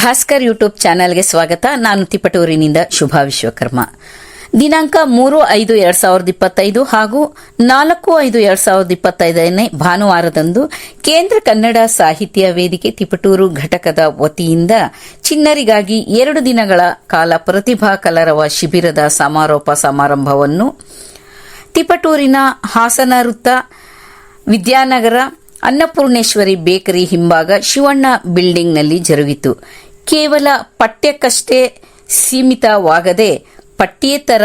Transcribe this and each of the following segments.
Bhaskar YouTube ಚಾನೆಲ್ಗೆ ಸ್ವಾಗತ. ನಾನು ತಿಪಟೂರಿನಿಂದ ಶುಭಾ ವಿಶ್ವಕರ್ಮ. ದಿನಾಂಕ ಮೂರು ಐದು ಎರಡ್ ಸಾವಿರದ ಇಪ್ಪತ್ತೈದು ಹಾಗೂ ನಾಲ್ಕು ಐದು ಎರಡ್ ಸಾವಿರದ ಇಪ್ಪತ್ತೈದನೇ ಭಾನುವಾರದಂದು ಕೇಂದ್ರ ಕನ್ನಡ ಸಾಹಿತ್ಯ ವೇದಿಕೆ ತಿಪಟೂರು ಘಟಕದ ವತಿಯಿಂದ ಚಿನ್ನರಿಗಾಗಿ ಎರಡು ದಿನಗಳ ಕಾಲ ಪ್ರತಿಭಾ ಕಲರವ ಶಿಬಿರದ ಸಮಾರೋಪ ಸಮಾರಂಭವನ್ನು ತಿಪಟೂರಿನ ಹಾಸನ ವೃತ್ತ ವಿದ್ಯಾನಗರ ಅನ್ನಪೂರ್ಣೇಶ್ವರಿ ಬೇಕರಿ ಹಿಂಭಾಗ ಶಿವಣ್ಣ ಬಿಲ್ಡಿಂಗ್ನಲ್ಲಿ ಜರುಗಿತು. ಕೇವಲ ಪಠ್ಯಕ್ಕಷ್ಟೇ ಸೀಮಿತವಾಗದೆ ಪಠ್ಯೇತರ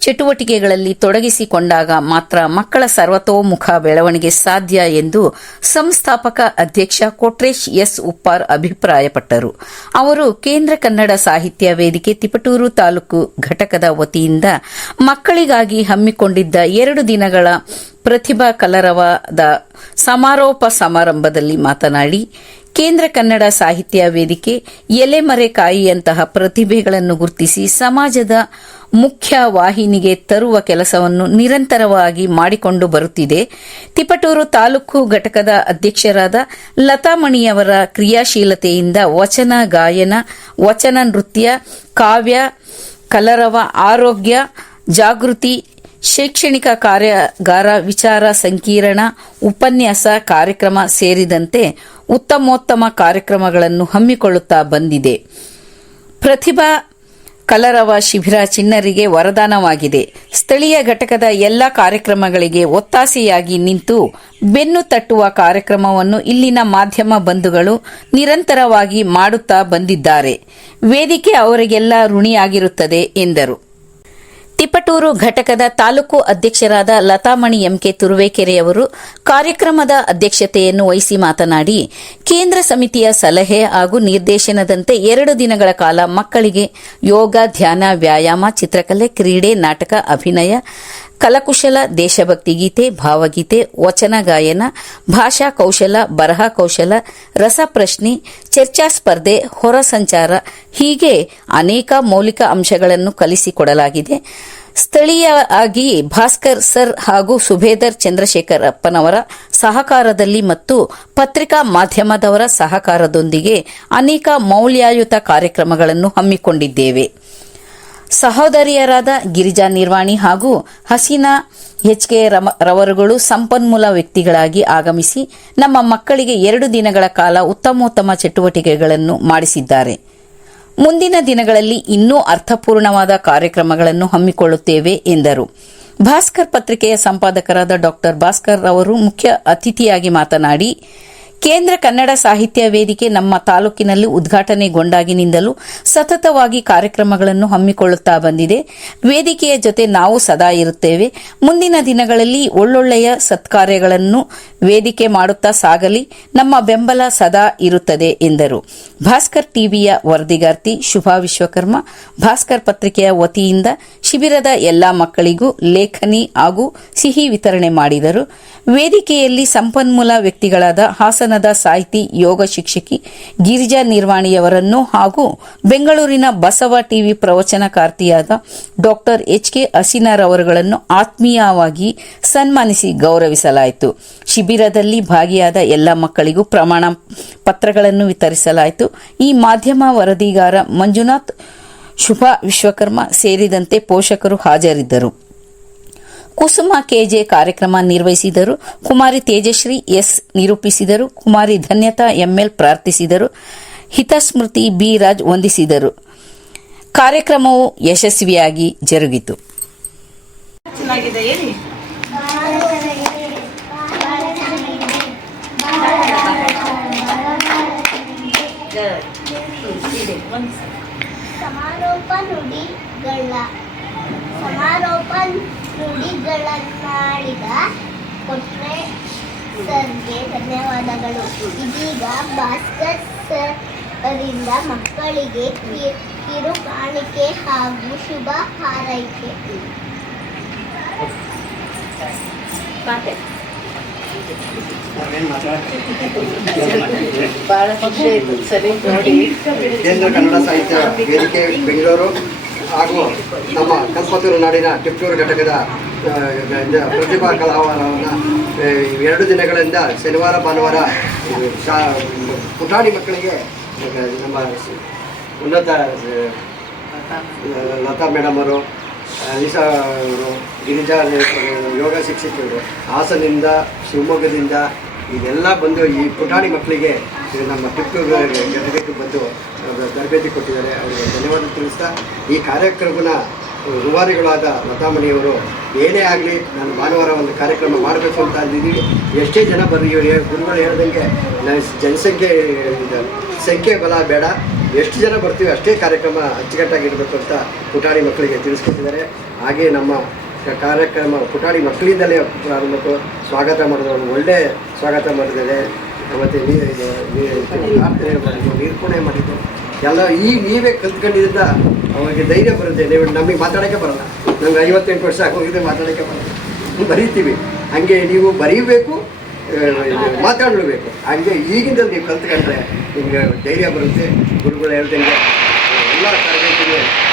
ಚಟುವಟಿಕೆಗಳಲ್ಲಿ ತೊಡಗಿಸಿಕೊಂಡಾಗ ಮಾತ್ರ ಮಕ್ಕಳ ಸರ್ವತೋಮುಖ ಬೆಳವಣಿಗೆ ಸಾಧ್ಯ ಎಂದು ಸಂಸ್ಥಾಪಕ ಅಧ್ಯಕ್ಷ ಕೊಟ್ರೇಶ್ ಎಸ್ ಉಪ್ಪಾರ್ ಅಭಿಪ್ರಾಯಪಟ್ಟರು. ಅವರು ಕೇಂದ್ರ ಕನ್ನಡ ಸಾಹಿತ್ಯ ವೇದಿಕೆ ತಿಪಟೂರು ತಾಲೂಕು ಘಟಕದ ವತಿಯಿಂದ ಮಕ್ಕಳಿಗಾಗಿ ಹಮ್ಮಿಕೊಂಡಿದ್ದ ಎರಡು ದಿನಗಳ ಪ್ರತಿಭಾ ಕಲರವದ ಸಮಾರೋಪ ಸಮಾರಂಭದಲ್ಲಿ ಮಾತನಾಡಿ, ಕೇಂದ್ರ ಕನ್ನಡ ಸಾಹಿತ್ಯ ವೇದಿಕೆ ಎಲೆಮರೆಕಾಯಿಯಂತಹ ಪ್ರತಿಭೆಗಳನ್ನು ಗುರುತಿಸಿ ಸಮಾಜದ ಮುಖ್ಯ ವಾಹಿನಿಗೆ ತರುವ ಕೆಲಸವನ್ನು ನಿರಂತರವಾಗಿ ಮಾಡಿಕೊಂಡು ಬರುತ್ತಿದೆ. ತಿಪಟೂರು ತಾಲೂಕು ಘಟಕದ ಅಧ್ಯಕ್ಷರಾದ ಲತಾಮಣಿಯವರ ಕ್ರಿಯಾಶೀಲತೆಯಿಂದ ವಚನ ಗಾಯನ, ವಚನ ನೃತ್ಯ, ಕಾವ್ಯ, ಕಲರವ, ಆರೋಗ್ಯ, ಜಾಗೃತಿ ಶೈಕ್ಷಣಿಕ ಕಾರ್ಯಾಗಾರ ವಿಚಾರ ಸಂಕಿರಣ, ಉಪನ್ಯಾಸ, ಕಾರ್ಯಕ್ರಮ ಸೇರಿದಂತೆ ಉತ್ತಮೋತ್ತಮ ಕಾರ್ಯಕ್ರಮಗಳನ್ನು ಹಮ್ಮಿಕೊಳ್ಳುತ್ತಾ ಬಂದಿದೆ. ಪ್ರತಿಭಾ ಕಲರವ ಶಿಬಿರ ಚಿನ್ನರಿಗೆ ವರದಾನವಾಗಿದೆ. ಸ್ಥಳೀಯ ಘಟಕದ ಎಲ್ಲ ಕಾರ್ಯಕ್ರಮಗಳಿಗೆ ಒತ್ತಾಸೆಯಾಗಿ ನಿಂತು ಬೆನ್ನು ತಟ್ಟುವ ಕಾರ್ಯಕ್ರಮವನ್ನು ಇಲ್ಲಿನ ಮಾಧ್ಯಮ ಬಂಧುಗಳು ನಿರಂತರವಾಗಿ ಮಾಡುತ್ತಾ ಬಂದಿದ್ದಾರೆ. ವೇದಿಕೆ ಅವರಿಗೆಲ್ಲ ಋಣಿಯಾಗಿರುತ್ತದೆ ಎಂದರು. ತಿಪಟೂರು ಘಟಕದ ತಾಲೂಕು ಅಧ್ಯಕ್ಷರಾದ ಲತಾಮಣಿ ಎಂಕೆ ತುರುವೇಕೆರೆಯವರು ಕಾರ್ಯಕ್ರಮದ ಅಧ್ಯಕ್ಷತೆಯನ್ನು ವಹಿಸಿ ಮಾತನಾಡಿ, ಕೇಂದ್ರ ಸಮಿತಿಯ ಸಲಹೆ ಹಾಗೂ ನಿರ್ದೇಶನದಂತೆ ಎರಡು ದಿನಗಳ ಕಾಲ ಮಕ್ಕಳಿಗೆ ಯೋಗ, ಧ್ಯಾನ, ವ್ಯಾಯಾಮ, ಚಿತ್ರಕಲೆ, ಕ್ರೀಡೆ, ನಾಟಕ, ಅಭಿನಯ ಕಲಕುಶಲ ದೇಶಭಕ್ತಿ ಗೀತೆ, ಭಾವಗೀತೆ, ವಚನ ಗಾಯನ, ಭಾಷಾ ಕೌಶಲ, ಬರಹ ಕೌಶಲ ರಸಪ್ರಶ್ನೆ ಚರ್ಚಾ ಸ್ಪರ್ಧೆ, ಹೊರ ಸಂಚಾರ ಹೀಗೆ ಅನೇಕ ಮೌಲಿಕ ಅಂಶಗಳನ್ನು ಕಲಿಸಿಕೊಡಲಾಗಿದೆ. ಸ್ಥಳೀಯವಾಗಿ ಭಾಸ್ಕರ್ ಸರ್ ಹಾಗೂ ಸುಬೇದರ್ ಚಂದ್ರಶೇಖರ್ ಅಪ್ಪನವರ ಸಹಕಾರದಲ್ಲಿ ಮತ್ತು ಪತ್ರಿಕಾ ಮಾಧ್ಯಮದವರ ಸಹಕಾರದೊಂದಿಗೆ ಅನೇಕ ಮೌಲ್ಯಾಯುತ ಕಾರ್ಯಕ್ರಮಗಳನ್ನು ಹಮ್ಮಿಕೊಂಡಿದ್ದೇವೆ. ಸಹೋದರಿಯರಾದ ಗಿರಿಜಾ ನಿರ್ವಾಣಿ ಹಾಗೂ ಹಸೀನಾ ಎಚ್ಕೆ ರವರುಗಳು ಸಂಪನ್ಮೂಲ ವ್ಯಕ್ತಿಗಳಾಗಿ ಆಗಮಿಸಿ ನಮ್ಮ ಮಕ್ಕಳಿಗೆ ಎರಡು ದಿನಗಳ ಕಾಲ ಉತ್ತಮೋತ್ತಮ ಚಟುವಟಿಕೆಗಳನ್ನು ಮಾಡಿಸಿದ್ದಾರೆ. ಮುಂದಿನ ದಿನಗಳಲ್ಲಿ ಇನ್ನೂ ಅರ್ಥಪೂರ್ಣವಾದ ಕಾರ್ಯಕ್ರಮಗಳನ್ನು ಹಮ್ಮಿಕೊಳ್ಳುತ್ತೇವೆ, ಎಂದರು. ಭಾಸ್ಕರ್ ಪತ್ರಿಕೆಯ ಸಂಪಾದಕರಾದ ಡಾಕ್ಟರ್ ಭಾಸ್ಕರ್ ಅವರು ಮುಖ್ಯ ಅತಿಥಿಯಾಗಿ ಮಾತನಾಡಿ ಕೇಂದ್ರ ಕನ್ನಡ ಸಾಹಿತ್ಯ ವೇದಿಕೆ ನಮ್ಮ ತಾಲೂಕಿನಲ್ಲಿ ಉದ್ಘಾಟನೆಗೊಂಡಾಗಿನಿಂದಲೂ ಸತತವಾಗಿ ಕಾರ್ಯಕ್ರಮಗಳನ್ನು ಹಮ್ಮಿಕೊಳ್ಳುತ್ತಾ ಬಂದಿದೆ. ವೇದಿಕೆಯ ಜೊತೆ ನಾವು ಸದಾ ಇರುತ್ತೇವೆ. ಮುಂದಿನ ದಿನಗಳಲ್ಲಿ ಒಳ್ಳೊಳ್ಳೆಯ ಸತ್ಕಾರ್ಯಗಳನ್ನು ವೇದಿಕೆ ಮಾಡುತ್ತಾ ಸಾಗಲಿ. ನಮ್ಮ ಬೆಂಬಲ ಸದಾ ಇರುತ್ತದೆ ಎಂದರು. ಭಾಸ್ಕರ್ ಟಿವಿಯ ವರದಿಗಾರ್ತಿ ಶುಭಾ ವಿಶ್ವಕರ್ಮ, ಭಾಸ್ಕರ್ ಪತ್ರಿಕೆಯ ವತಿಯಿಂದ ಶಿಬಿರದ ಎಲ್ಲಾ ಮಕ್ಕಳಿಗೂ ಲೇಖನಿ ಹಾಗೂ ಸಿಹಿ ವಿತರಣೆ ಮಾಡಿದರು. ವೇದಿಕೆಯಲ್ಲಿ ಸಂಪನ್ಮೂಲ ವ್ಯಕ್ತಿಗಳಾದ ಹಾಸನದ ಸಾಹಿತಿ, ಯೋಗ ಶಿಕ್ಷಕಿ ಗಿರಿಜಾ ನಿರ್ವಾಣಿಯವರನ್ನು ಹಾಗೂ ಬೆಂಗಳೂರಿನ ಬಸವ ಟಿವಿ ಪ್ರವಚನಕಾರ್ತಿಯಾದ ಡಾಕ್ಟರ್ ಎಚ್ ಕೆ ಅವರುಗಳನ್ನು ಆತ್ಮೀಯವಾಗಿ ಸನ್ಮಾನಿಸಿ ಗೌರವಿಸಲಾಯಿತು. ಶಿಬಿರದಲ್ಲಿ ಭಾಗಿಯಾದ ಎಲ್ಲ ಮಕ್ಕಳಿಗೂ ಪ್ರಮಾಣ ಪತ್ರಗಳನ್ನು ವಿತರಿಸಲಾಯಿತು. ಈ ಮಾಧ್ಯಮ ವರದಿಗಾರ ಮಂಜುನಾಥ್ ಶುಭಾ ವಿಶ್ವಕರ್ಮ ಸೇರಿದಂತೆ ಪೋಷಕರು ಹಾಜರಿದ್ದರು. ಕುಸುಮ ಕೆಜೆ ಕಾರ್ಯಕ್ರಮ ನಿರ್ವಹಿಸಿದರು. ಕುಮಾರಿ ತೇಜಶ್ರೀ ಎಸ್ ನಿರೂಪಿಸಿದರು. ಕುಮಾರಿ ಧನ್ಯತಾ ಎಂಎಲ್ ಪ್ರಾರ್ಥಿಸಿದರು. ಹಿತಸ್ಮೃತಿ ಬಿ ರಾಜ್ ವಂದಿಸಿದರು. ಕಾರ್ಯಕ್ರಮವು ಯಶಸ್ವಿಯಾಗಿ ಜರುಗಿತು. ಸಮಾರೋಪ ನುಡಿಗಳ ಸಮಾರೋಪ ನುಡಿಗಳನ್ನಾಡಿದ ಕೊಟ್ರೆ ಸರ್ಗೆ ಧನ್ಯವಾದಗಳು. ಇದೀಗ ಭಾಸ್ಕರ್ ಸರ್ ಮಕ್ಕಳಿಗೆ ಕಿರು ಕಾಣಿಕೆ ಹಾಗೂ ಶುಭ ಹಾರೈಕೆ. ಬಹಳ ಖುಷಿ ಆಯ್ತು ಸರಿ ನೋಡಿ. ಕೇಂದ್ರ ಕನ್ನಡ ಸಾಹಿತ್ಯ ವೇದಿಕೆ ಬೆಂಗಳೂರು? ಹಾಗೂ ನಮ್ಮ ಕಲ್ಪತೂರು ನಾಡಿನ ಟಿಪ್ಪೂರು ಘಟಕದ ಪ್ರತಿಭಾ ಕಲಾವಾರವನ್ನು ಎರಡು ದಿನಗಳಿಂದ ಶನಿವಾರ, ಭಾನುವಾರ ಶಾ, ಪುಟಾಣಿ ಮಕ್ಕಳಿಗೆ ನಮ್ಮ ಉನ್ನತ ಲತಾ ಮೇಡಮ್ ಅವರು ಅನಿಶಾ ಅವರು, ಗಿರಿಜಾ ಯೋಗ ಶಿಕ್ಷಕರು ಹಾಸನಿಂದ, ಶಿವಮೊಗ್ಗದಿಂದ ಇದೆಲ್ಲ ಬಂದು ಈ ಪುಟಾಣಿ ಮಕ್ಕಳಿಗೆ ನಮ್ಮ ಟಿಪ್ಪು ಗದಗಕ್ಕೆ ಬಂದು ತರಬೇತಿ ಕೊಟ್ಟಿದ್ದಾರೆ. ಅವರಿಗೆ ಧನ್ಯವಾದ ತಿಳಿಸ್ತಾ, ಈ ಕಾರ್ಯಕ್ರಮನ ರುವಾರಿಗಳಾದ ಲತಾಮಣಿಯವರು, ಏನೇ ಆಗಲಿ ನಾನು ಭಾನುವಾರ ಒಂದು ಕಾರ್ಯಕ್ರಮ ಮಾಡಬೇಕು ಅಂತ ಅಂದಿದ್ದೀವಿ. ಎಷ್ಟೇ ಜನ ಬರ್ರಿ ಗುರುಗಳು ಹೇಳ್ದಂಗೆ ನಾನು ಜನಸಂಖ್ಯೆ ಸಂಖ್ಯೆ ಬಲ ಬೇಡ. ಎಷ್ಟು ಜನ ಬರ್ತೀವಿ ಅಷ್ಟೇ ಕಾರ್ಯಕ್ರಮ ಅಚ್ಚುಕಟ್ಟಾಗಿರಬೇಕು ಅಂತ ಪುಟಾಣಿ ಮಕ್ಕಳಿಗೆ ತಿಳಿಸ್ಕೊಟ್ಟಿದ್ದಾರೆ. ಹಾಗೆ ನಮ್ಮ ಕಾರ್ಯಕ್ರಮ ಪುಟಾಣಿ ಮಕ್ಕಳಿಂದಲೇ ಪ್ರಾರಂಭಕ್ಕೂ ಸ್ವಾಗತ ಮಾಡಿದ್ರು ಒಳ್ಳೆ ಸ್ವಾಗತ ಮಾಡಿದ್ದಾರೆ ಮತ್ತು ನೀರು ಪ್ರಾರ್ಥನೆ ಮಾಡಿದ್ದು ಮಾಡಿದ್ದು. ಎಲ್ಲ ಈ ನೀವೇ ಕಲ್ತ್ಕೊಂಡಿದ್ದ ಅವರಿಗೆ ಧೈರ್ಯ ಬರುತ್ತೆ. ನೀವು ನಮಗೆ ಮಾತಾಡೋಕ್ಕೆ ಬರಲ್ಲ. ನಮ್ಗೆ ಐವತ್ತೆಂಟು ವರ್ಷ ಆಗೋಗಿದೆ, ಮಾತಾಡೋಕ್ಕೆ ಬರಲ್ಲ. ಬರೀತೀವಿ. ಹಾಗೆ ನೀವು ಬರೀಬೇಕು ಮಾತಾಡಲೇಬೇಕು ಹಾಗೆ ಈಗಿಂದ ನೀವು ಕಲ್ತ್ಕೊಂಡ್ರೆ ನಿಮಗೆ ಧೈರ್ಯ ಬರುತ್ತೆ. ಗುರುಗಳು ಹೇಳ್ದಂಗೆ ಎಲ್ಲ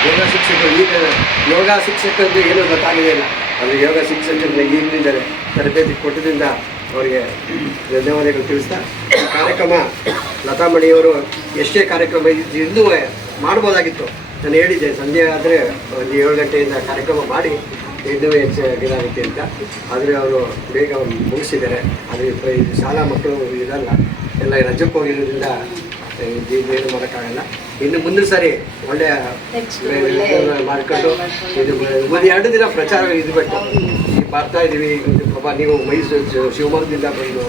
ಯೋಗ ಶಿಕ್ಷಕರು ಈಗ ಯೋಗ ಶಿಕ್ಷಕರಿಗೆ ಏನೂ ಗೊತ್ತಾಗಲಿಲ್ಲ ಅಂದರೆ ಅದು ಯೋಗ ಶಿಕ್ಷಕರಿಗೆ ಈಗಿನಿಂದಲೇ ತರಬೇತಿ ಕೊಟ್ಟದಿಂದ ಅವರಿಗೆ ಧನ್ಯವಾದಗಳು ತಿಳಿಸ್ತಾ ಕಾರ್ಯಕ್ರಮ ಕಾರ್ಯಕ್ರಮ ಲತಾಮಣಿಯವರು ಎಷ್ಟೇ ಕಾರ್ಯಕ್ರಮ ಇನ್ನೂ ಮಾಡ್ಬೋದಾಗಿತ್ತು. ನಾನು ಹೇಳಿದ್ದೆ, ಸಂಜೆ ಆದರೆ ಒಂದು ಏಳು ಗಂಟೆಯಿಂದ ಕಾರ್ಯಕ್ರಮ ಮಾಡಿ ಇನ್ನೂ ಹೆಚ್ಚು ಅಂತ. ಆದರೆ ಅವರು ಬೇಗ ಮುಗಿಸಿದ್ದಾರೆ. ಆದರೆ ಶಾಲಾ ಮಕ್ಕಳು ಇರಲ್ಲ ಎಲ್ಲ ರಜಕ್ಕೆ ಹೋಗಿರೋದ್ರಿಂದ ಇದು ಏನು ಮಾಡೋಕ್ಕಾಗಲ್ಲ. ಇನ್ನು ಮುಂದಿನ ಸಾರಿ ಒಳ್ಳೆಯ ಮಾಡ್ಕೊಂಡು ಇದು ಒಂದು ಎರಡು ದಿನ ಪ್ರಚಾರ ಇದು ಬೇಕು ಬರ್ತಾ ಇದ್ದೀವಿ ಪಾಪ ನೀವು ಮೈಸೂರು ಶಿವಮೊಗ್ಗದಿಂದ ಬಂದು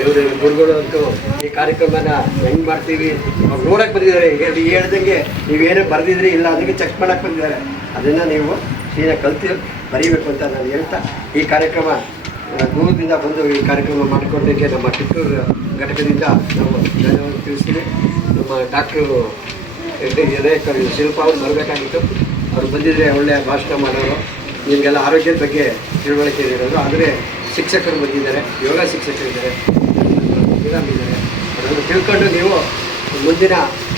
ಇವರು ಗುರುಗಳು ಅಂತೂ ಈ ಕಾರ್ಯಕ್ರಮನ ಹೆಂಗೆ ಮಾಡ್ತೀವಿ ಅವ್ರು ನೋಡಕ್ಕೆ ಬಂದಿದ್ದಾರೆ. ಹೇಳಿ ಹೇಳ್ದಂಗೆ ನೀವೇನೇ ಬರೆದಿದ್ರಿ ಇಲ್ಲ ಅದಕ್ಕೆ ಚೆಕ್ ಮಾಡಕ್ಕೆ ಬಂದಿದ್ದಾರೆ. ಅದನ್ನು ನೀವು ಸೀನ ಕಲ್ತು ಬರೀಬೇಕು ಅಂತ ನಾನು ಹೇಳ್ತಾ ಈ ಕಾರ್ಯಕ್ರಮ ದೂರದಿಂದ ಬಂದು ಈ ಕಾರ್ಯಕ್ರಮ ಮಾಡಿಕೊಂಡಕ್ಕೆ ನಮ್ಮ ಕಿತ್ತೂರು ಘಟಕದಿಂದ ನಾವು ಧನ್ಯವಾದ ತಿಳಿಸ್ತೀವಿ ನಮ್ಮ ಡಾಕ್ಟ್ರು ಎದೆ ಶಿಲ್ಪ ಅವ್ರು ಬರಬೇಕಾಗಿತ್ತು ಅವ್ರು ಬಂದಿದ್ರೆ ಒಳ್ಳೆಯ ಭಾಷಣ ಮಾಡೋರು ನಿಮಗೆಲ್ಲ ಆರೋಗ್ಯದ ಬಗ್ಗೆ ತಿಳುವಳಿಕೆ ಇರೋದು ಆದರೆ ಶಿಕ್ಷಕರು ಬಂದಿದ್ದಾರೆ, ಯೋಗ ಶಿಕ್ಷಕರಿದ್ದಾರೆ ಮೇಡಮ್ ಇದ್ದಾರೆ ಅದನ್ನು ತಿಳ್ಕೊಂಡು ನೀವು ಮುಂದಿನ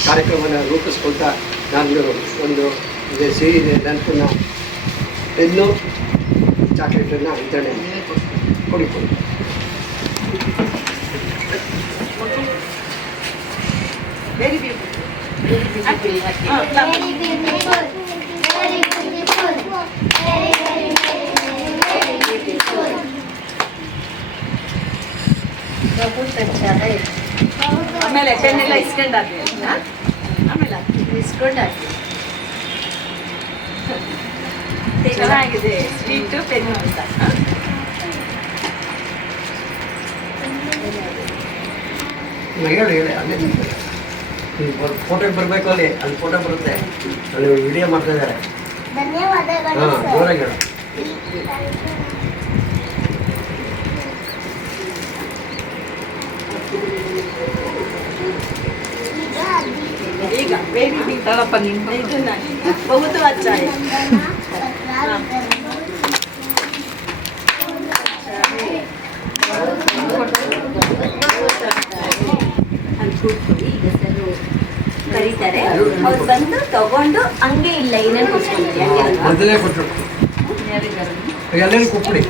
ಕಾರ್ಯಕ್ರಮನ ರೂಪಿಸ್ಕೊಳ್ತಾ ನಾನು ಒಂದು ಇದೆ, ಸಿಹಿ ನೆನಪನ್ನು ಪೆನ್ನು ಚಾಕ್ಲೇಟನ್ನು ವಿತರಣೆ ಕೊಡಿ. ಕೊಡಿ very beautiful Very beautiful. Very beautiful. Very, very, very, very beautiful. बहुत अच्छा है ಆಮೇಲೆ ಪೆನ್ ಎಲ್ಲ ಇಸ್ಕೊಂಡಾದ್ವಿ ಹಾ? ಆಮೇಲೆ ಇಸ್ಕೊಂಡಾದ್ವಿ ಚೆನ್ನಾಗಿದೆ ಸ್ವೀಟು ಪೆನ್ನು ಅಂತ ಹಾ? ಇಲ್ಲ, ಹೇಳಿ ಹೇಳಿ ಅಲ್ಲೇ ಫೋಟೋಗೆ ಬರಬೇಕು ಅಲ್ಲಿ ಅಲ್ಲಿ ಫೋಟೋ ಬರುತ್ತೆ. ಅಲ್ಲಿ ವಿಡಿಯೋ ಮಾಡ್ತಾ ಇದ್ದಾರೆ ಧನ್ಯವಾದಗಳು ಹಾಂ ಜೋರಾಗಿ ಹೇಳು. ಈಗ ಬೇಬಿ ವೆರಿ ಬಿಗ್ ತಳಪ್ಪ ನಿನ್ನ. ಇದನ್ನ. ಬಹುದು ಅಚ್ಚ है ಪತ್ರ ವಿತರಣೆ. ಅಲ್ಲಿ ಕೂತ್ಕೊಳ್ಳಿ ಈಗ ಸರ್ ಕರೀತಾರೆ ಅವ್ರು ಬಂದು ತಗೊಂಡು ಹಂಗೆ ಇಲ್ಲ ಏನೇನು ಅಲ್ವಾ? ಮೊದಲೇ ಕೊಟ್ಟರು ಎಲ್ಲರೂ ಕುಪ್ಪಡಿ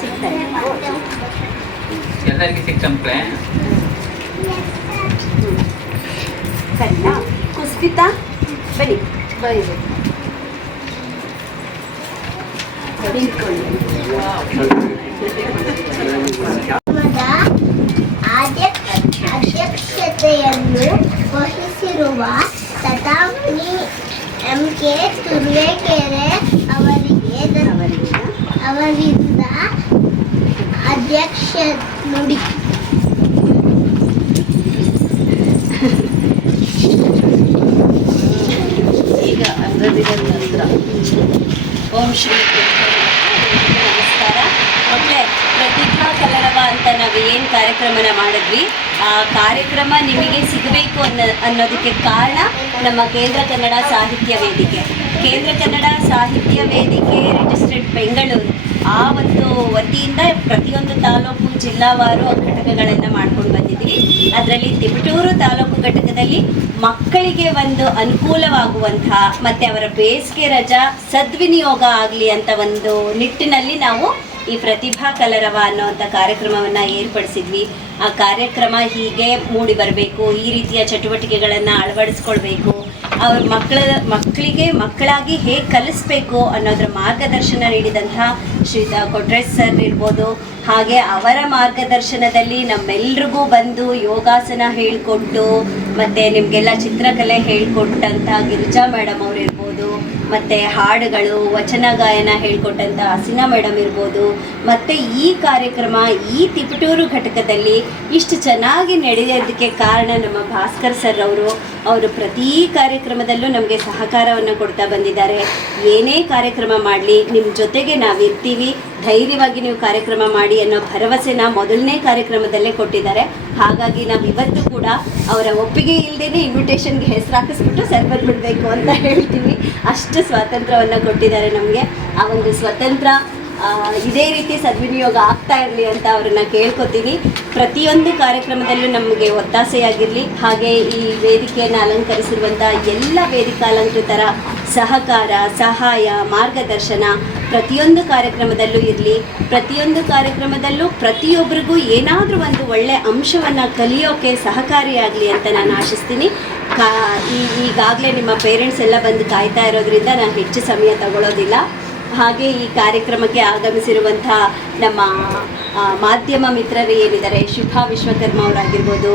ಸಿಗ್ತಾರೆ ಎಲ್ಲರಿಗೆ ಸಿಕ್ಕಂಪ್ಲೆ ಸರಿನಾ? ಕುಸ್ಪಿತಾ ಬನ್ನಿ ನಿಂತ್ಕೊಳ್ಳಿ. ಧರ್ಮದ ಅಧ್ಯಕ್ಷ- ಅಧ್ಯಕ್ಷತೆಯನ್ನು ವಹಿಸಿರುವ ತಟಾಮಣಿ ಎಂ ಕೆ ತುರುವೇಕೆರೆ ಅವರಿಗೆ ಅವರಿಂದ ಅಧ್ಯಕ್ಷ ನುಡಿ ಈಗ ಅಂಗಡಿಗಳ ನಂತರ ಓಂ ಶ್ರೀ ಪ್ರತಿಭಾ ಕಲರವ ಅಂತ ನಾವು ಏನು ಕಾರ್ಯಕ್ರಮನ ಮಾಡಿದ್ವಿ ಆ ಕಾರ್ಯಕ್ರಮ ನಿಮಗೆ ಸಿಗಬೇಕು ಅನ್ನೋ, ಅನ್ನೋದಕ್ಕೆ ಕಾರಣ ನಮ್ಮ ಕೇಂದ್ರ ಕನ್ನಡ ಸಾಹಿತ್ಯ ವೇದಿಕೆ. ಕೇಂದ್ರ ಕನ್ನಡ ಸಾಹಿತ್ಯ ವೇದಿಕೆ ರಿಜಿಸ್ಟ್ರೇಡ್ ಬೆಂಗಳೂರು. ಆ ಒಂದು ವತಿಯಿಂದ ಪ್ರತಿಯೊಂದು ತಾಲೂಕು, ಜಿಲ್ಲಾವಾರು ಘಟಕಗಳನ್ನು ಮಾಡ್ಕೊಂಡು ಬಂದಿದ್ದೀವಿ. ಅದರಲ್ಲಿ ತಿಪಟೂರು ತಾಲೂಕು ಘಟಕದಲ್ಲಿ ಮಕ್ಕಳಿಗೆ ಒಂದು ಅನುಕೂಲವಾಗುವಂತಹ ಮತ್ತು ಅವರ ಬೇಸಿಗೆ ರಜಾ ಸದ್ವಿನಿಯೋಗ ಆಗಲಿ ಅಂತ ಒಂದು ನಿಟ್ಟಿನಲ್ಲಿ ನಾವು ಈ ಪ್ರತಿಭಾ ಕಲರವ ಅನ್ನೋಂಥ ಕಾರ್ಯಕ್ರಮವನ್ನು ಏರ್ಪಡಿಸಿದ್ವಿ. ಆ ಕಾರ್ಯಕ್ರಮ ಹೀಗೆ ಮೂಡಿ ಬರಬೇಕು, ಈ ರೀತಿಯ ಚಟುವಟಿಕೆಗಳನ್ನು ಅಳವಡಿಸ್ಕೊಳ್ಬೇಕು, ಅವ್ರ ಮಕ್ಕಳ ಮಕ್ಕಳಿಗೆ ಮಕ್ಕಳಾಗಿ ಹೇಗೆ ಕಲಿಸ್ಬೇಕು ಅನ್ನೋದ್ರ ಮಾರ್ಗದರ್ಶನ ನೀಡಿದಂಥ ಶ್ರೀ ಕೊಟ್ರೇಶ್ ಸರ್ ಇರ್ಬೋದು, ಹಾಗೆ ಅವರ ಮಾರ್ಗದರ್ಶನದಲ್ಲಿ ನಮ್ಮೆಲ್ರಿಗೂ ಬಂದು ಯೋಗಾಸನ ಹೇಳಿಕೊಟ್ಟು, ಮತ್ತು ನಿಮಗೆಲ್ಲ ಚಿತ್ರಕಲೆ ಹೇಳಿಕೊಟ್ಟಂಥ ಗಿರಿಜಾ ಮೇಡಮ್ ಅವರಿರ್ಬೋದು ಮತ್ತು ಹಾಡುಗಳು, ವಚನ ಗಾಯನ ಹೇಳ್ಕೊಟ್ಟಂಥ ಹಸಿನಾ ಮೇಡಮ್ ಇರ್ಬೋದು. ಮತ್ತು ಈ ಕಾರ್ಯಕ್ರಮ, ಈ ತಿಪಟೂರು ಘಟಕದಲ್ಲಿ ಇಷ್ಟು ಚೆನ್ನಾಗಿ ನಡೆಯೋದಕ್ಕೆ ಕಾರಣ ನಮ್ಮ ಭಾಸ್ಕರ್ ಸರ್ ಅವರು. ಅವರು ಪ್ರತಿ ಕಾರ್ಯಕ್ರಮದಲ್ಲೂ ನಮಗೆ ಸಹಕಾರವನ್ನು ಕೊಡ್ತಾ ಬಂದಿದ್ದಾರೆ. ಏನೇ ಕಾರ್ಯಕ್ರಮ ಮಾಡಲಿ ನಿಮ್ಮ ಜೊತೆಗೆ ನಾವಿರ್ತೀವಿ. ಧೈರ್ಯವಾಗಿ ನೀವು ಕಾರ್ಯಕ್ರಮ ಮಾಡಿ ಅನ್ನೋ ಭರವಸೆನ ಮೊದಲನೇ ಕಾರ್ಯಕ್ರಮದಲ್ಲೇ ಕೊಟ್ಟಿದ್ದಾರೆ. ಹಾಗಾಗಿ ನಾವು ಇವತ್ತು ಕೂಡ ಅವರ ಒಪ್ಪಿಗೆ ಇಲ್ಲದೇ ಇನ್ವಿಟೇಷನ್ಗೆ ಹೆಸರು ಹಾಕಿಸ್ಬಿಟ್ಟು ಸರ್ ಬಿಡಬೇಕು ಅಂತ ಹೇಳ್ತೀವಿ. ಅಷ್ಟು ಸ್ವಾತಂತ್ರ್ಯವನ್ನು ಕೊಟ್ಟಿದ್ದಾರೆ ನಮಗೆ. ಆ ಒಂದು ಸ್ವತಂತ್ರ ಇದೇ ರೀತಿ ಸದ್ವಿನಿಯೋಗ ಆಗ್ತಾ ಇರಲಿ ಅಂತ ಅವ್ರನ್ನ ಕೇಳ್ಕೊತೀನಿ. ಪ್ರತಿಯೊಂದು ಕಾರ್ಯಕ್ರಮದಲ್ಲೂ ನಮಗೆ ಒತ್ತಾಸೆಯಾಗಿರಲಿ. ಹಾಗೆ ಈ ವೇದಿಕೆಯನ್ನು ಅಲಂಕರಿಸಿರುವಂಥ ಎಲ್ಲ ವೇದಿಕಾಲಂಕೃತರ ಸಹಕಾರ, ಸಹಾಯ, ಮಾರ್ಗದರ್ಶನ ಪ್ರತಿಯೊಂದು ಕಾರ್ಯಕ್ರಮದಲ್ಲೂ ಇರಲಿ. ಪ್ರತಿಯೊಂದು ಕಾರ್ಯಕ್ರಮದಲ್ಲೂ ಪ್ರತಿಯೊಬ್ಬರಿಗೂ ಏನಾದರೂ ಒಂದು ಒಳ್ಳೆಯ ಅಂಶವನ್ನು ಕಲಿಯೋಕೆ ಸಹಕಾರಿಯಾಗಲಿ ಅಂತ ನಾನು ಆಶಿಸ್ತೀನಿ. ಕಾ ಈಗಾಗಲೇ ನಿಮ್ಮ ಪೇರೆಂಟ್ಸ್ ಎಲ್ಲ ಬಂದು ಕಾಯ್ತಾ ಇರೋದ್ರಿಂದ ನಾನು ಹೆಚ್ಚು ಸಮಯ ತಗೊಳ್ಳೋದಿಲ್ಲ ಹಾಗೆ ಈ ಕಾರ್ಯಕ್ರಮಕ್ಕೆ ಆಗಮಿಸಿರುವಂಥ ನಮ್ಮ ಮಾಧ್ಯಮ ಮಿತ್ರರು ಏನಿದ್ದಾರೆ? ಶುಭಾ ವಿಶ್ವಕರ್ಮ ಅವರಾಗಿರ್ಬೋದು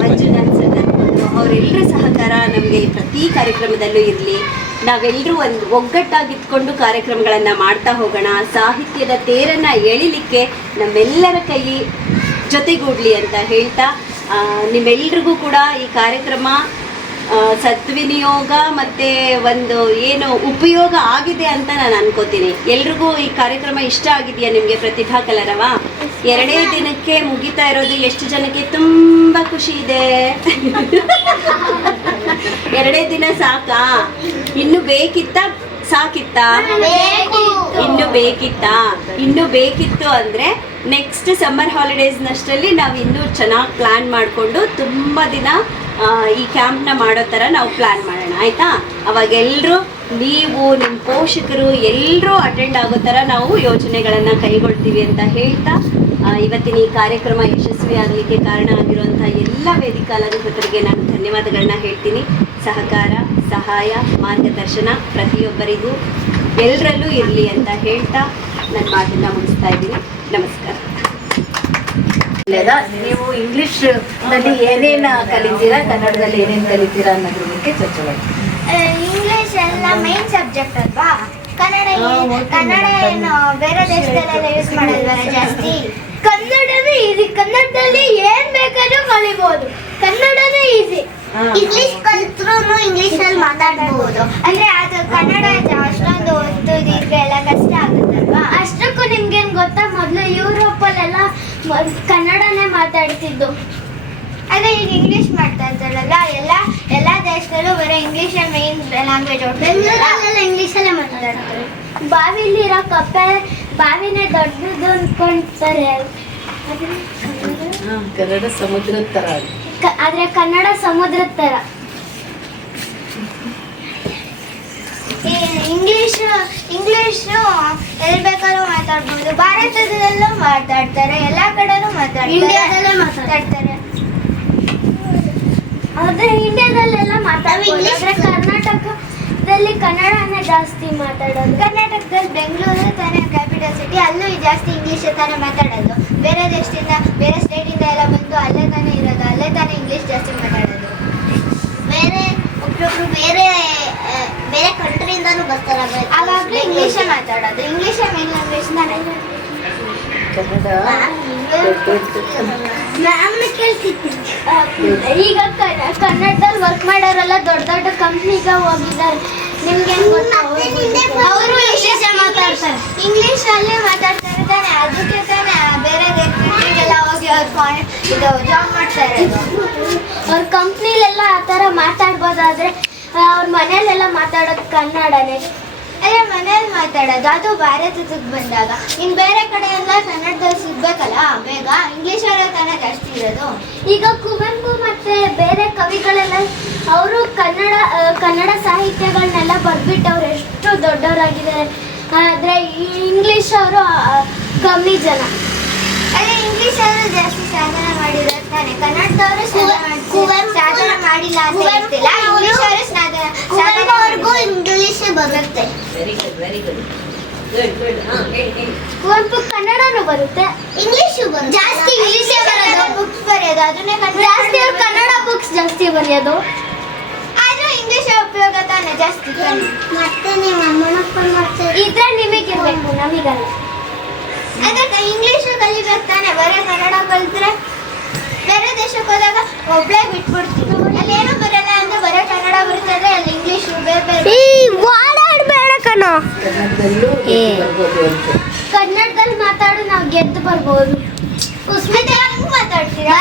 ಮಂಜುನಾಥ್ ಸರ್ ಅವರೆಲ್ಲರ ಸಹಕಾರ ನಮಗೆ ಪ್ರತಿ ಕಾರ್ಯಕ್ರಮದಲ್ಲೂ ಇರಲಿ. ನಾವೆಲ್ಲರೂ ಒಂದು ಒಗ್ಗಟ್ಟಾಗಿತ್ಕೊಂಡು ಕಾರ್ಯಕ್ರಮಗಳನ್ನು ಮಾಡ್ತಾ ಹೋಗೋಣ. ಸಾಹಿತ್ಯದ ತೇರನ್ನು ಎಳಿಲಿಕ್ಕೆ ನಮ್ಮೆಲ್ಲರ ಕೈ ಜೊತೆಗೂಡಲಿ ಅಂತ ಹೇಳ್ತಾ ನಿಮ್ಮೆಲ್ರಿಗೂ ಕೂಡ ಈ ಕಾರ್ಯಕ್ರಮ ಸದ್ವಿನಿಯೋಗ ಮತ್ತೆ ಒಂದು ಏನು ಉಪಯೋಗ ಆಗಿದೆ ಅಂತ ನಾನು ಅನ್ಕೋತೀನಿ. ಎಲ್ರಿಗೂ ಈ ಕಾರ್ಯಕ್ರಮ ಇಷ್ಟ ಆಗಿದೆಯಾ ನಿಮಗೆ ಪ್ರತಿಭಾ ಕಲರವ? ಎರಡೇ ದಿನಕ್ಕೆ ಮುಗಿತಾ ಇರೋದು ಎಷ್ಟು ಜನಕ್ಕೆ ತುಂಬಾ ಖುಷಿ ಇದೆ. ಎರಡೇ ದಿನ ಸಾಕಾ? ಇನ್ನು ಬೇಕಿತ್ತ? ಸಾಕಿತ್ತಾ? ಇನ್ನು ಬೇಕಿತ್ತಾ? ಇನ್ನು ಬೇಕಿತ್ತು ಅಂದರೆ ನೆಕ್ಸ್ಟ್ ಸಮ್ಮರ್ ಹಾಲಿಡೇಸ್ನಷ್ಟರಲ್ಲಿ ನಾವು ಇನ್ನೂ ಚೆನ್ನಾಗಿ ಪ್ಲ್ಯಾನ್ ಮಾಡಿಕೊಂಡು ತುಂಬ ದಿನ ಈ ಕ್ಯಾಂಪ್ನ ಮಾಡೋ ಥರ ನಾವು ಪ್ಲ್ಯಾನ್ ಮಾಡೋಣ, ಆಯಿತಾ? ಅವಾಗೆಲ್ಲರೂ ನೀವು ನಿಮ್ಮ ಪೋಷಕರು ಎಲ್ಲರೂ ಅಟೆಂಡ್ ಆಗೋ ಥರ ನಾವು ಯೋಜನೆಗಳನ್ನು ಕೈಗೊಳ್ತೀವಿ ಅಂತ ಹೇಳ್ತಾ ಇವತ್ತಿನ ಈ ಕಾರ್ಯಕ್ರಮ ಯಶಸ್ವಿ ಆಗಲಿಕ್ಕೆ ಕಾರಣ ಆಗಿರುವಂಥ ಎಲ್ಲ ವೇದಿಕಾಲಾಧಿಪತರಿಗೆ ನಾನು ಧನ್ಯವಾದಗಳನ್ನ ಹೇಳ್ತೀನಿ. ಸಹಕಾರ, ಸಹಾಯ, ಮಾರ್ಗದರ್ಶನ ಪ್ರತಿಯೊಬ್ಬರಿಗೂ ಎಲ್ಲರಲ್ಲೂ ಇರಲಿ ಅಂತ ಹೇಳ್ತಾ ನನ್ನ ಮಾತನ್ನು ಮುಗಿಸ್ತಾ ಇದ್ದೀನಿ. ನಮಸ್ಕಾರ. ಒಳ್ಳೆಯದಾ? ನೀವು ಇಂಗ್ಲಿಷ್ನಲ್ಲಿ ಏನೇನ ಕಲಿತೀರಾ ಕನ್ನಡದಲ್ಲಿ ಏನೇನ್ ಕಲಿತೀರಾ ಅನ್ನೋದ್ರ ಬಗ್ಗೆ ಚರ್ಚೆ ಮಾಡಿ ಇಂಗ್ಲಿಷ್ ಎಲ್ಲ ಮೈನ್ ಸಬ್ಜೆಕ್ಟ್ ಅಲ್ವಾ? ಕನ್ನಡ ಕನ್ನಡ ಏನು ಬೇರೆ ದೇಶದಲ್ಲೆಲ್ಲ ಯೂಸ್ ಮಾಡಲ್ವಲ್ಲ ಜಾಸ್ತಿ? ಕನ್ನಡನೇ ಈಸಿ ಕನ್ನಡದಲ್ಲಿ ಏನ್ ಬೇಕಾದ್ರೂ ಕಲಿಬಹುದು ಕನ್ನಡನೂ ಈಸಿ ಇಂಗ್ಲಿಷ್ ಕಲ್ತ್ರು ಇಂಗ್ಲಿಷ್ ಅಲ್ಲಿ ಮಾತಾಡಬಹುದು ಅಂದ್ರೆ ಅದು ಕನ್ನಡ ಅಷ್ಟೊಂದು ಓದೋದಿದ್ರೆ ಎಲ್ಲ ಕಷ್ಟ ಆಗುತ್ತಲ್ವಾ ಅಷ್ಟಕ್ಕೂ ನಿಮ್ಗೇನು ಗೊತ್ತಾ? ಮೊದಲು ಯುರೋಪ್ ಅಲ್ಲೆಲ್ಲ ಕನ್ನಡನೇ ಮಾತಾಡ್ತಿದ್ದು. ಅದೇ ಈಗ ಇಂಗ್ಲಿಷ್ ಮಾಡ್ತಾ ಇದ್ದಾರಲ್ಲ ಎಲ್ಲ ಎಲ್ಲ ದೇಶದಲ್ಲೂ ಬರೀ ಇಂಗ್ಲಿಷ್ ಮೇನ್ ಲ್ಯಾಂಗ್ವೇಜ್ ಬೆಂಗಳೂರಲ್ಲೆಲ್ಲ ಇಂಗ್ಲೀಷಲ್ಲೇ ಮಾತಾಡ್ತಾರೆ. ಬಾವಿಲಿರೋ ಕಪ್ಪೆ ಬಾವಿನೇ ದೊಡ್ಡದು ಅಂದ್ಕೊಂತಾರೆ ಕನ್ನಡ? ಸಮುದ್ರದ ತರ. ಆದ್ರೆ ಕನ್ನಡ ಸಮುದ್ರದ ತರ. ಇಂಗ್ಲಿಷ್ ಇಂಗ್ಲೀಷು ಎಲ್ಲಿ ಬೇಕಾದ್ರೂ ಮಾತಾಡ್ಬೋದು. ಭಾರತದಲ್ಲೂ ಮಾತಾಡ್ತಾರೆ ಎಲ್ಲ ಕಡೆನೂ ಮಾತಾಡ್ತಾರೆ. ಇಂಡಿಯಾದಲ್ಲೇ ಮಾತಾಡ್ತಾರೆ. ಆದರೆ ಇಂಡಿಯಾದಲ್ಲೆಲ್ಲ ಮಾತಾಡ್ಬೋದು. ಆದ್ರೆ ಕರ್ನಾಟಕದಲ್ಲಿ ಕನ್ನಡನೇ ಜಾಸ್ತಿ ಮಾತಾಡೋದು. ಕರ್ನಾಟಕದಲ್ಲಿ ಬೆಂಗಳೂರು ತಾನೇ ಕ್ಯಾಪಿಟಲ್ ಸಿಟಿ ಅಲ್ಲೂ ಜಾಸ್ತಿ ಇಂಗ್ಲೀಷ್ ತಾನೇ ಮಾತಾಡೋದು. ಬೇರೆ ದೇಶದಿಂದ ಬೇರೆ ಸ್ಟೇಟಿಂದ ಎಲ್ಲ ಬಂದು ಅಲ್ಲೇ ತಾನೇ ಇರೋದು ಅಲ್ಲೇ ತಾನೇ ಇಂಗ್ಲೀಷ್ ಜಾಸ್ತಿ ಮಾತಾಡೋದು. ಬೇರೆ ಒಬ್ಬೊಬ್ರು ಬೇರೆ ಬೇರೆ ಕಂಟ್ರಿಯಿಂದನೂ ಬರ್ತಾರೆ ಆವಾಗಲೂ ಇಂಗ್ಲೀಷೇ ಮಾತಾಡೋದು. ಇಂಗ್ಲೀಷೇ ಮೇನ್ ಲ್ಯಾಂಗ್ವೇಜ್ ನಾನೇ ಮ್ಯಾಮ್ನ ಕೇಳ್ತಿದ್ದೀನಿ ಈಗ ಕನ್ನ- ಕನ್ನಡದಲ್ಲಿ ವರ್ಕ್ ಮಾಡೋರೆಲ್ಲ ದೊಡ್ಡ ದೊಡ್ಡ ಕಂಪ್ನಿಗೆ ಹೋಗಿದ್ದಾರೆ. ನಿಮ್ಗೆ ಅವರು ಇಂಗ್ಲೀಷ್ ಮಾತಾಡ್ತಾರೆ. ಇಂಗ್ಲೀಷ್ ಅಲ್ಲೇ ಮಾತಾಡ್ತಾರೆ. ತಾನೆ ಅದಕ್ಕೆ ತಾನೆ ಬೇರೆ ಎಲ್ಲ ಹೋಗಿ ಅವ್ರು ಇದು ಜಾಬ್ ಮಾಡ್ತಾರೆ ಇರೋದು. ಅವ್ರ ಕಂಪ್ನಿಲೆಲ್ಲ ಆ ಥರ ಮಾತಾಡ್ಬೋದಾದ್ರೆ ಅವ್ರ ಮನೇಲೆಲ್ಲ ಮಾತಾಡೋದು ಕನ್ನಡನೇ. ಅದೇ ಮನೇಲಿ ಮಾತಾಡೋದು ಅದು ಭಾರತಕ್ಕೆ ಬಂದಾಗ. ಇನ್ನು ಬೇರೆ ಕಡೆ ಎಲ್ಲ ಕನ್ನಡದಲ್ಲಿ ಸಿಗ್ಬೇಕಲ್ಲ ಬೇಗ? ಇಂಗ್ಲೀಷಲ್ಲೇ ತಾನೇ ಜಾಸ್ತಿ ಇರೋದು. ಈಗ ಕುವೆಂಪು ಮತ್ತೆ ಬೇರೆ ಕವಿಗಳೆಲ್ಲ ಅವರು ಕನ್ನಡ ಕನ್ನಡ ಸಾಹಿತ್ಯಗಳನ್ನೆಲ್ಲ ಬರ್ಬಿಟ್ಟು ಅವ್ರು ಎಷ್ಟು ದೊಡ್ಡವರಾಗಿದ್ದಾರೆ. ಆದರೆ ಇಂಗ್ಲೀಷ್ ಅವರು ಕಮ್ಮಿ ಜನ. ಅದೇ ಇಂಗ್ಲೀಷ್ ಅವರು ಜಾಸ್ತಿ ಸಾಧನೆ ಮಾಡಿದ್ದಾರೆ ತಾನೆ ಕನ್ನಡದವರು ಸಾಧನೆ ಮಾಡಿಲ್ಲ. ಅಂತ ಹೇಳ್ತಿಲ್ಲ. ಇಂಗ್ಲೀಷ್ ಅವರು ಸಾಧನೆವರೆಗೂ ಇಂಗ್ಲೀಷ್ ಬರುತ್ತೆ. Very good very good Kuvempu ಕನ್ನಡನೂ ಬರುತ್ತೆ. ಇಂಗ್ಲೀಷು ಬರುತ್ತೆ. ಜಾಸ್ತಿ ಇಂಗ್ಲಿಷ್ ಬರೋದು. ಬುಕ್ಸ್ ಬರೆಯೋದು. ಅದನ್ನೇ ಜಾಸ್ತಿ ಅವ್ರು ಕನ್ನಡ ಬುಕ್ಸ್ ಜಾಸ್ತಿ ಬರೆಯೋದು. ಉಪಯೋಗ ತಾನೆ ಜಾಸ್ತಿ ಮತ್ತೆ ನೀವು ಅಮ್ಮನಪ್ಪ ಮಾಡ್ತಾರೆ ಇದ್ರೆ ನಿಮಗಿರ್ಬೇಕು ನಮಗಲ್ಲ. ಅದಕ್ಕೆ ಇಂಗ್ಲಿಷ್ ಕಲಿಬೇಕು ತಾನೆ ಬರೀ ಕನ್ನಡ ಕಲಿತ್ರೆ. ಬೇರೆ ದೇಶಕ್ಕೆ ಹೋದಾಗ ಒಬ್ಳೇ ಬಿಟ್ಬಿಡ್ತೀವಿ. ಅಲ್ಲೇನು ಬರಲ್ಲ ಅಂತ ಬರೀ ಕನ್ನಡ ಬರ್ತದೆ ಅಲ್ಲಿ ಇಂಗ್ಲಿಷ್ ಬೇರೆ ಬೇರೆ ಓಡಾಡ್ಬೇಡ ಕಣೋ. ಕನ್ನಡದಲ್ಲೂ ಮಾತಾಡು ನಾವು ಗೆದ್ದು ಬರ್ಬೋದು. ಉಸ್ಮಿತ ಹೆಂಗ್ ಮಾತಾಡ್ತೀರಾ?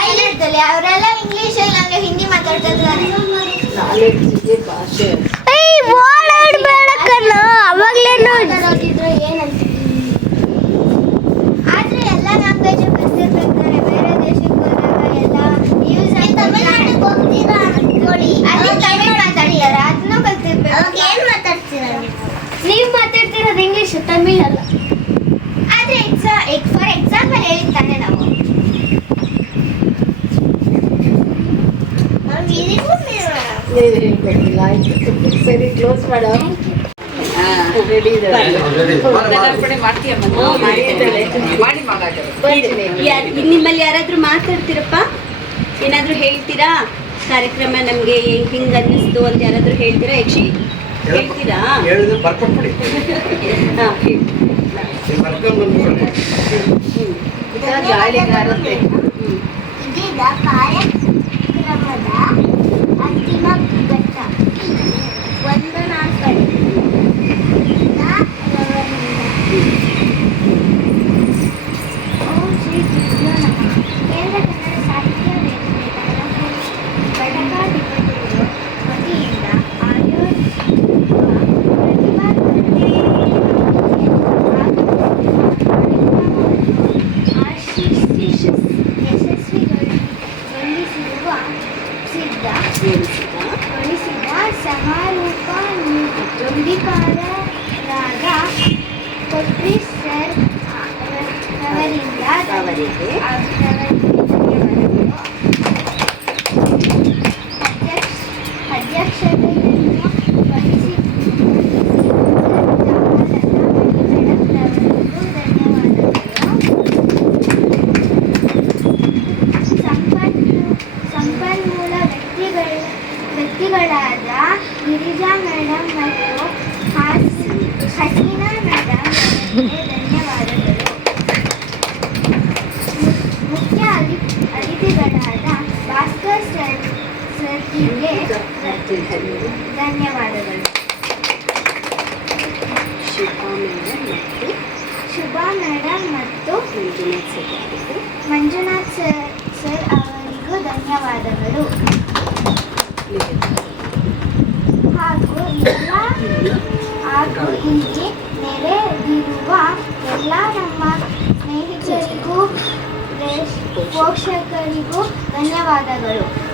ಅವರೆಲ್ಲ ಇಂಗ್ಲಿಷ್ ಇಲ್ಲ ಹಿಂದಿ ನಾಲೆಡ್ಜಿಗೆ ನೀವು ಮಾತಾಡ್ತಿರೋದು ಇಂಗ್ಲಿಷ್ ತಮಿಳ್ ಅಲ್ಲ. ಆದ್ರೆ ಎಕ್ಸಾ ಫಾರ್ ಎಕ್ಸಾಂಪಲ್ ಹೇಳಿದ್ದಾನೆ ನಾವು. ನೀನು ಹೇಳ್ಬೇಕಿಲ್ಲ ಆಯ್ತು ಸರಿ ಕ್ಲೋಸ್ ಮಾಡ ರೆಡಿ ಯಾರ್- ನಿಮ್ಮಲ್ಲಿ ಯಾರಾದ್ರೂ ಮಾತಾಡ್ತೀರಪ್ಪ? ಏನಾದ್ರೂ ಹೇಳ್ತೀರಾ? ಕಾರ್ಯಕ್ರಮ ನಮ್ಗೆ ಹಿಂಗ್ ಅನ್ನಿಸ್ತು ಅಂತ ಯಾರಾದ್ರೂ ಹೇಳ್ತೀರಾ? ಯಕ್ಷಿ ಹೇಳ್ತೀರಾ? ಹಾ ಹೇಳಿ. না দু একটা ಅವರಿಗೆ ಅಧ್ಯಕ್ಷ ಅಧ್ಯಕ್ಷತೆಯನ್ನು ಧನ್ಯವಾದಗಳು ಸಂಪನ್ಮೂಲ ವ್ಯಕ್ತಿಗಳ ವ್ಯಕ್ತಿಗಳಾದ ಗಿರಿಜಾ ಮೇಡಮ್ ಮತ್ತು ಹಾಸ್- ಹಸೀನಾ ಮೇಡಮ್ ಅವರಿಗೆ ಧನ್ಯವಾದಗಳು ಮು- ಮುಖ್ಯ ಅತಿ- ಅತಿಥಿಗಳಾದ ಭಾಸ್ಕರ್ ಸರ್ ಸರ್ಗೆ ಧನ್ಯವಾದಗಳು. ಶುಭಾ ಮೇಡಮ್ ಮತ್ತು ಶುಭಾ ಮೇಡಮ್ ಮತ್ತು Manjunath sir Manjunath sir sir ಅವರಿಗೂ ಧನ್ಯವಾದಗಳು. ಹಾಗೂ ಎಲ್ಲ ಹಾಗೂ ಇಲ್ಲಿ ನೆರೆದಿರುವ ಎಲ್ಲ ನಮ್ಮ ಸ್ನೇಹಿತರಿಗೂ ಪೋಷಕರಿಗೂ ಧನ್ಯವಾದಗಳು.